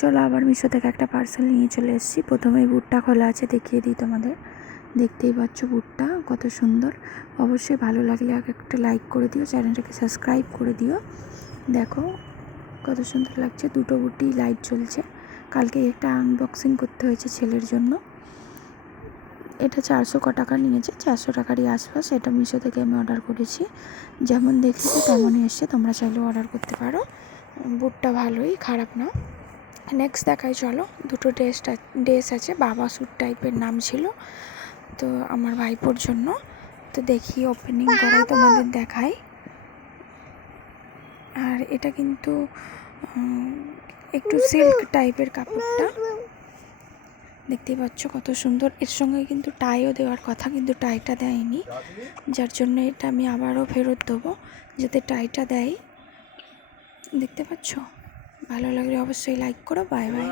চলো আবার মিশো থেকে একটা পার্সেল নিয়ে চলে এসেছি। প্রথমেই বুটটা খোলা আছে, দেখিয়ে দিই তোমাদের। দেখতেই পাচ্ছ বুটটা কত সুন্দর। অবশ্যই ভালো লাগলে একটা লাইক করে দিও, চ্যানেলটাকে সাবস্ক্রাইব করে দিও। দেখো কত সুন্দর লাগছে, দুটো বুটই লাইট জ্বলছে। কালকে একটা আনবক্সিং করতে হয়েছে ছেলের জন্য। এটা 400 টাকা নিয়েছে, 400 টাকারই আশপাশ। এটা মিশো থেকে আমি অর্ডার করেছি। যেমন দেখেছি তেমনই এসছে, তোমরা চাইলেও অর্ডার করতে পারো। বুটটা ভালোই, খারাপ না। নেক্সট দেখাই চলো। দুটো ড্রেস আছে, বাবা স্যুট টাইপের নাম ছিল, তো আমার ভাইপোর জন্য। তো দেখি ওপেনিং করাই তোমাদের দেখাই। আর এটা কিন্তু একটু সিল্ক টাইপের কাপড়টা, দেখতেই পাচ্ছ কত সুন্দর। এর সঙ্গে কিন্তু টাইও দেওয়ার কথা, কিন্তু টাইটা দেয়নি, যার জন্য এটা আমি আবারও ফেরত দেবো, যাতে টাইটা দেয়। দেখতে পাচ্ছ? ভালো লাগলে অবশ্যই লাইক করো। Bye bye.